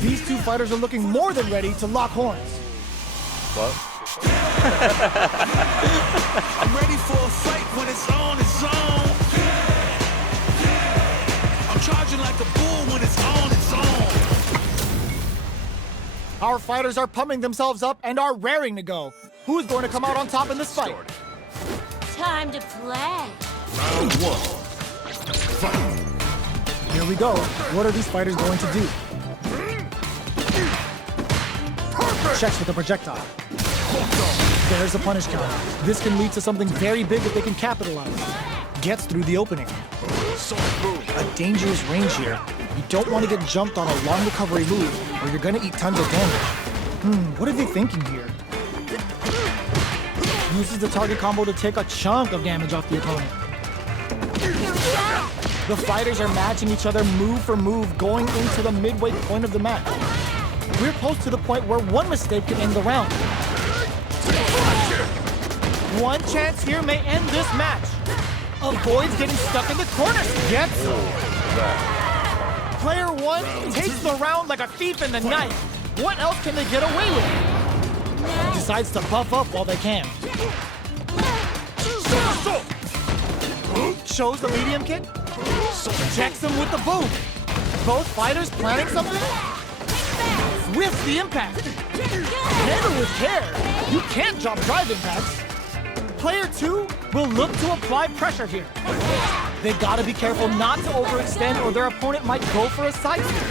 These two fighters are looking more than ready to lock horns. What? I'm ready for a fight when it's on its own. I'm charging like a bull when it's on its own. Our fighters are pumping themselves up and are raring to go. Who's going to come out on top in this fight? Time to play. Round one. Fight. Here we go. What are these fighters going to do? Checks with a projectile. There's a punish counter. This can lead to something very big if they can capitalize. Gets through the opening. A dangerous range here. You don't want to get jumped on a long recovery move, or you're gonna eat tons of damage. What are they thinking here? Uses the target combo to take a chunk of damage off the opponent. The fighters are matching each other move for move going into the midway point of the match. We're close to the point where one mistake can end the round. One chance here may end this match. Avoids getting stuck in the corner. Gets Player one takes the round like a thief in the night. What else can they get away with? Decides to buff up while they can. Shows the medium kick. Checks him with the boom. Both fighters planning something? Whiffs the impact. Handle with care. You can't drop drive impacts. Player two will look to apply pressure here. They gotta be careful not to overextend or their opponent might go for a side steer.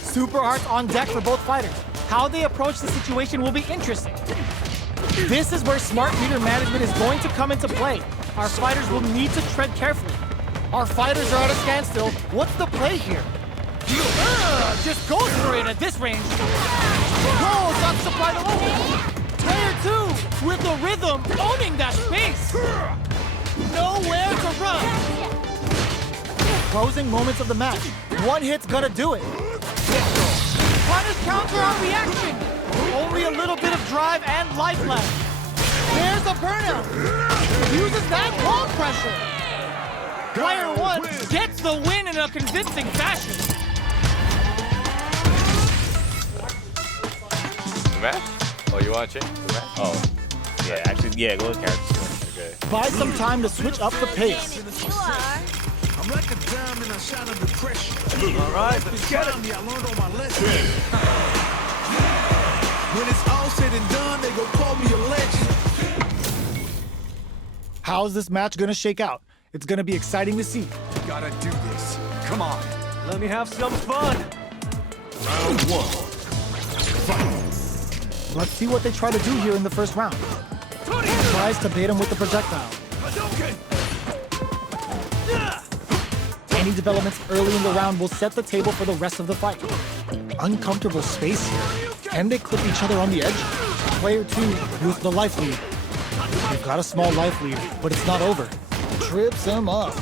Super hearts on deck for both fighters. How they approach the situation will be interesting. This is where smart meter management is going to come into play. Our fighters will need to tread carefully. Our fighters are at a standstill. What's the play here? Just goes for it at this range. Oh, not supply the open. Player two with the rhythm, owning that space. Nowhere to run. Closing moments of the match. One hit's gonna do it. Punish counter on reaction. Only a little bit of drive and life left. There's a burnout. Uses that wall pressure. Player one gets the win in a convincing fashion. The match? Oh, you want to change the match? Oh. Yeah, actually, yeah, go with characters. Okay. Buy some time to switch up the pace. You are. I'm like a diamond, I shine under pressure. All right, let's get it. I learned all my lessons. When it's all said and done, they go call me a legend. How's this match gonna shake out? It's gonna be exciting to see. Gotta do this. Come on. Let me have some fun. Round one. Fight. Let's see what they try to do here in the first round. Tries to bait him with the projectile. Any developments early in the round will set the table for the rest of the fight. Uncomfortable space here. Can they clip each other on the edge? Player two with the life lead. They've got a small life lead, but it's not over. Trips him up.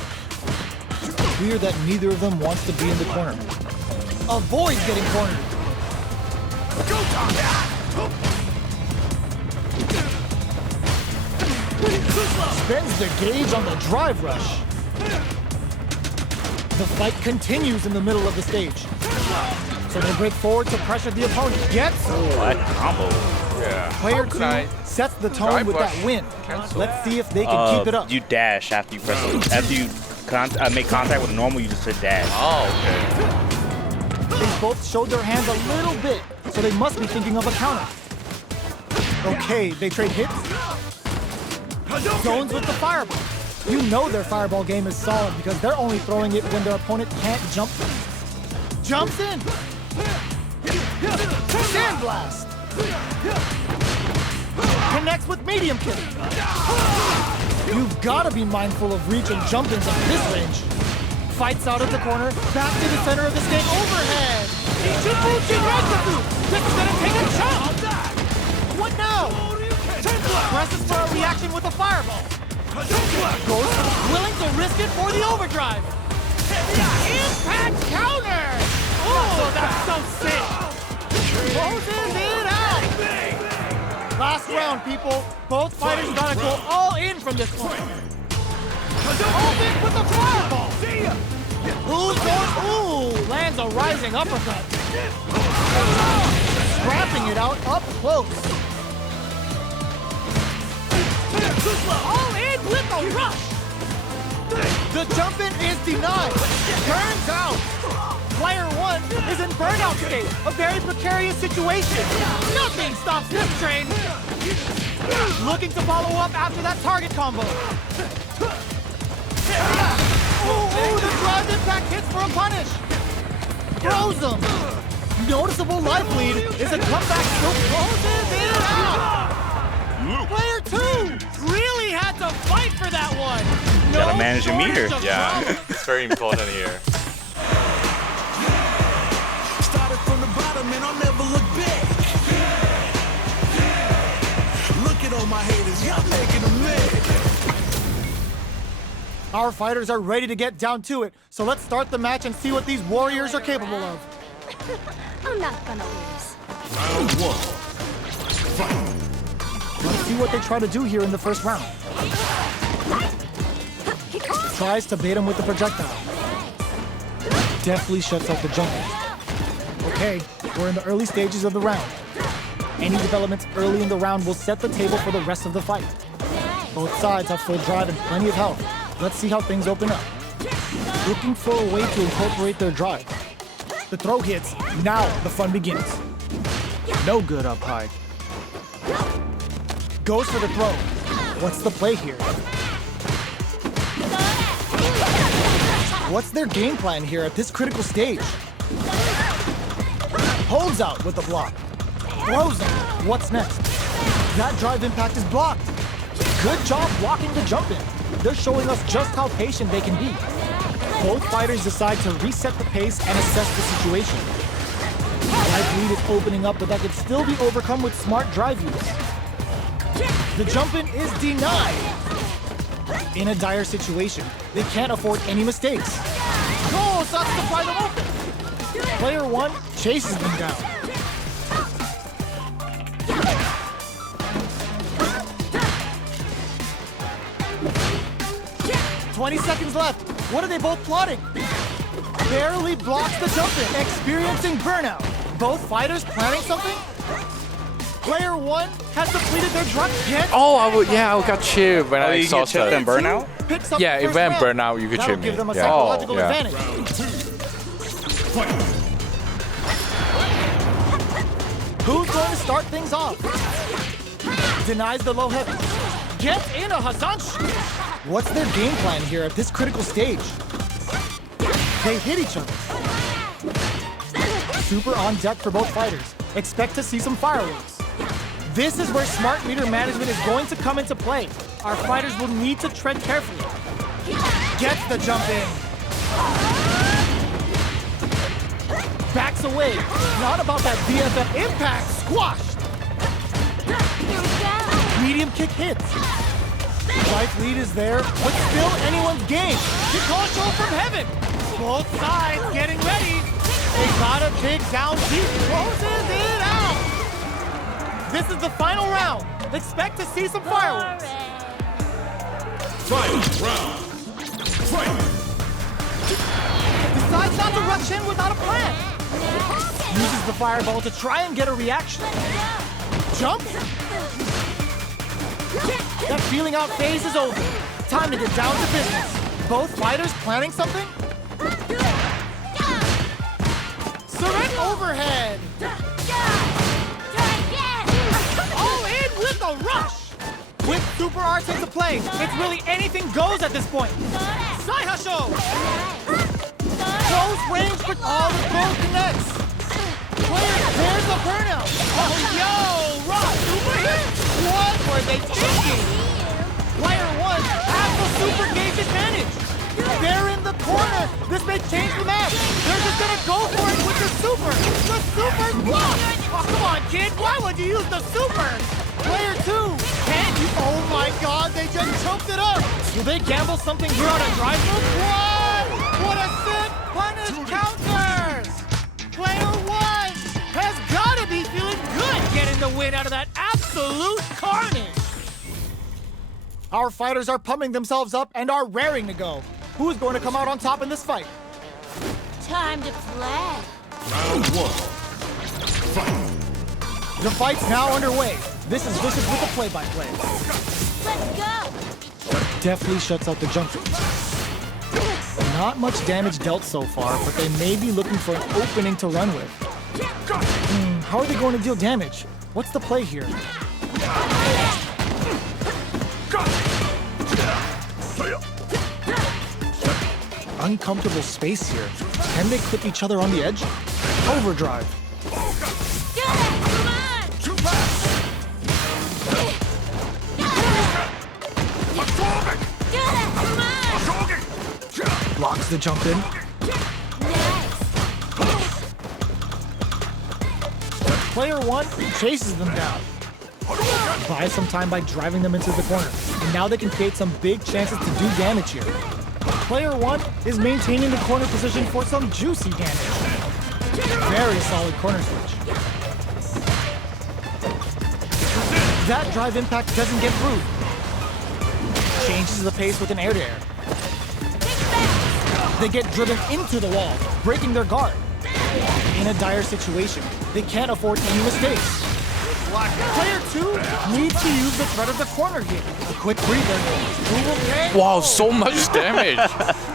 Clear that neither of them wants to be in the corner. Avoid getting cornered. Spends the gauge on the drive rush. The fight continues in the middle of the stage. So they break forward to pressure the opponent. Gets What combo? Yeah. Player two sets the tone with that win. Let's see if they can keep it up. You dash after you press it. After you make contact with normal, you just hit dash. Oh, okay. They both showed their hands a little bit, so they must be thinking of a counter. Okay, they trade hits. Zones with the fireball. You know their fireball game is solid because they're only throwing it when their opponent can't jump. Jumps in. Sand blast. Connects with medium kick. You've got to be mindful of reach and jump-ins at this range. Fights out of the corner, back to the center of the stage, overhead. This is gonna take a chunk. What now? Presses for a reaction with a fireball. Goes willing to risk it for the overdrive. Impact counter. Oh, that's so sick. Closes it out. Last round, people. Both fighters gotta go all in from this point. Open with the fireball. Who's going? Ooh, a rising uppercut. Scrapping it out up close. All in with a rush. The jump in is denied. Turns out. Player 1 is in burnout state, a very precarious situation. Nothing stops this train. Looking to follow up after that target combo. Oh, the drive impact hits for a punish. Throws him. Noticeable life lead is a comeback still closes it out. Player 2 really had to fight for that one. You gotta manage your meter. Yeah, it's very important here. Started from the bottom and I'll never look back. Look at all my haters, y'all making them mad. Our fighters are ready to get down to it, so let's start the match and see what these warriors are capable of. I'm not gonna lose. Round 1. Fight. Let's see what they try to do here in the first round. Tries to bait him with the projectile. Deftly shuts out the jump. Okay, we're in the early stages of the round. Any developments early in the round will set the table for the rest of the fight. Both sides have full drive and plenty of health. Let's see how things open up. Looking for a way to incorporate their drive. The throw hits. Now the fun begins. No good up high. Goes for the throw. What's the play here? What's their game plan here at this critical stage? Holds out with the block. Throws him. What's next? That drive impact is blocked. Good job blocking the jump in. They're showing us just how patient they can be. Both fighters decide to reset the pace and assess the situation. Life lead is opening up, but that could still be overcome with smart drive use. The jump in is denied. In a dire situation, they can't afford any mistakes. Goal starts to pry them open. Player 1 chases them down. "20 seconds left. What are they both plotting?" Barely blocks the jump in, experiencing burnout. Both fighters planning something? Player 1 has depleted their drug. Oh, I got chipped when I you saw get chipped that. and burnout? Picks up Yeah, the it first went round. burnout, you could That'll chip me. give them a Yeah. psychological Oh, yeah. advantage. Who's going to start things off? Denies the low heavy. Gets in a Hazanshi. What's their game plan here at this critical stage? They hit each other. Super on deck for both fighters. Expect to see some fireworks. This is where smart meter management is going to come into play. Our fighters will need to tread carefully. Gets the jump in. Backs away. Not about that BFF impact. Squashed. Medium kick hits. Life lead is there, but still anyone's game. Kikosho from heaven. Both sides getting ready. They gotta dig down deep. Closes it out. This is the final round. Expect to see some fireworks. Fight. Round. Fight. Decides not to rush in without a plan. Uses the fireball to try and get a reaction. Jumps. That feeling out phase is over. Time to get down to business. Both fighters planning something? Surrender overhead. All in with a rush. With super arts into play, it's really anything goes at this point. Saihasho. Close range for all the throw connects. There's a burnout. Oh, yo, Rock, super hit. What were they thinking? Player 1 has the super gauge advantage. They're in the corner. This may change the match. They're just gonna go for it with the super. The super's blocked. Oh, come on, kid. Why would you use the super? Player 2, can you? Oh my God, they just choked it up. Will they gamble something here on a drive move? What a sick punish counters. Player 1 has gotta be feeling good getting the win out of that absolute carnage. Our fighters are pumping themselves up and are raring to go. Who's going to come out on top in this fight? Time to play. Round one. The fight's now underway. This is with the play-by-play. Let's go. Deftly shuts out the jumper. Not much damage dealt so far, but they may be looking for an opening to run with. How are they going to deal damage? What's the play here? Uncomfortable space here. Can they clip each other on the edge? Overdrive. Get it! Come on! Get it! Come on! Blocks the jump in. Nice! Player one chases them down. Buys some time by driving them into the corner. And now they can create some big chances to do damage here. Player one is maintaining the corner position for some juicy damage. Very solid corner switch. That drive impact doesn't get through. Changes the pace with an air-to-air. They get driven into the wall, breaking their guard. In a dire situation, they can't afford any mistakes. Player two needs to use the threat of the corner here. A quick breather. Who will pay? Wow, so much damage.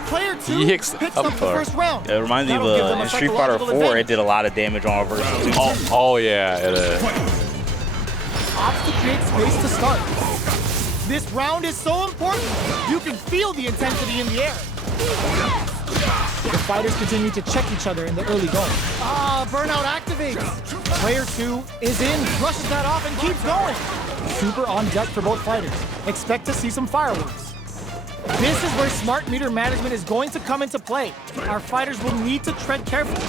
Player two Yikes. picks up the first round. It reminds me That'll give them of a in Street Fighter 4, psychological it did a lot of damage on reversal too. Oh yeah, it is. Opts to create space to start. This round is so important. You can feel the intensity in the air. The fighters continue to check each other in the early going. Burnout activates. Player two is in, brushes that off, and keeps going. Super on deck for both fighters. Expect to see some fireworks. This is where smart meter management is going to come into play. Our fighters will need to tread carefully.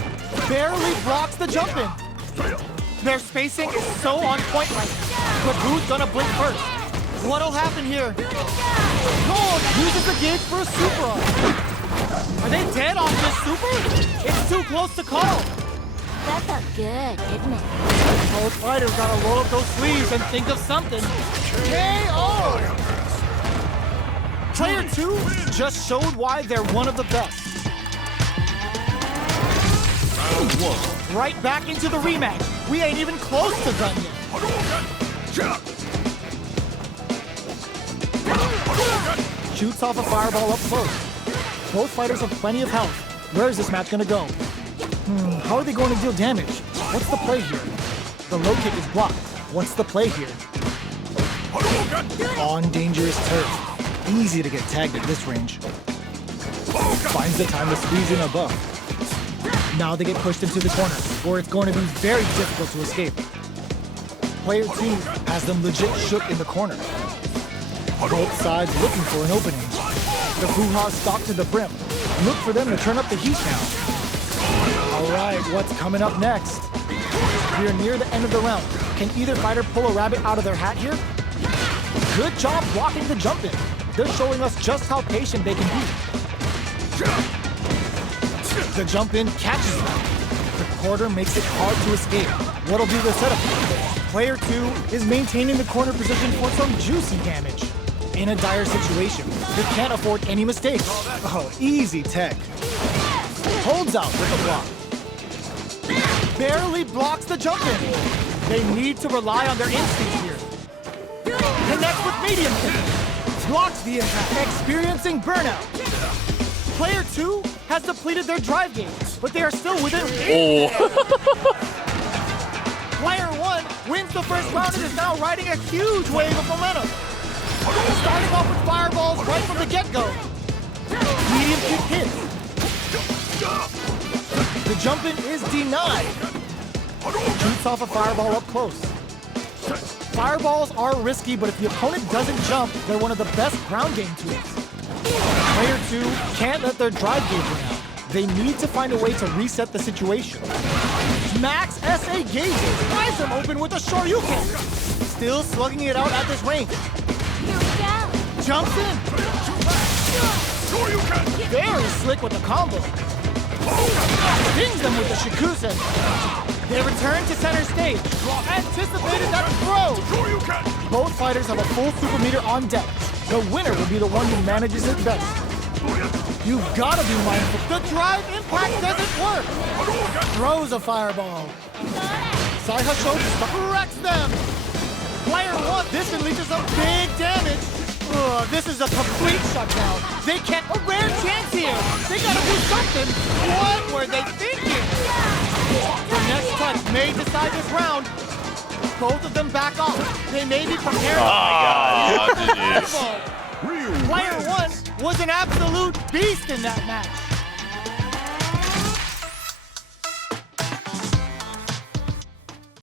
Barely blocks the jump in. Their spacing is so on point right now. But who's gonna blink first? What'll happen here? Gold uses the gauge for a super on. Are they dead on this super? It's too close to call. That felt good, didn't it? Both fighters gotta roll up those sleeves and think of something. KO! Player two just showed why they're one of the best. Round one. Right back into the rematch. We ain't even close to done yet. Shoots off a fireball up close. Both fighters have plenty of health. Where is this match gonna go? How are they going to deal damage? What's the play here? The low kick is blocked. What's the play here? On dangerous turf. Easy to get tagged at this range. Finds the time to squeeze in a buff. Now they get pushed into the corner, where it's going to be very difficult to escape. Player two has them legit shook in the corner. Both sides looking for an opening. The Boo-Ha's stock to the brim. Look for them to turn up the heat now. All right, what's coming up next? We're near the end of the round. Can either fighter pull a rabbit out of their hat here? Good job blocking the jump in. They're showing us just how patient they can be. The jump in catches them. The quarter makes it hard to escape. What'll be the setup? Player two is maintaining the corner position for some juicy damage. In a dire situation, they can't afford any mistakes. Oh, easy tech. Holds out with the block. Barely blocks the jump in. They need to rely on their instincts here. Connects with medium kick. Blocks the impact, experiencing burnout. Player two has depleted their drive gauge, but they are still within. Player one wins the first round and is now riding a huge wave of momentum. Starting off with fireballs right from the get-go. Medium kick hits. The jump-in is denied. Shoots off a fireball up close. Fireballs are risky, but if the opponent doesn't jump, they're one of the best ground game tools. Player two can't let their drive gauge run out. They need to find a way to reset the situation. Max SA gauges, finds them open with a Shoryuken. Still slugging it out at this range. Here we go. Jumps in. Very slick with the combo. Stings them with the Shikusen. They return to center stage. Anticipated that throw. Both fighters have a full super meter on deck. The winner will be the one who manages it best. You've gotta be mindful. The drive impact doesn't work. Throws a fireball. Saiha wrecks them. Player 1, this unleashes some big damage. Ugh, this is a complete shutdown. They can't, a rare chance here. They gotta do something. What were they thinking? The next touch may decide this round. Both of them back off. They may be prepared. Oh my God. Oh, jeez. Player 1 was an absolute beast in that match.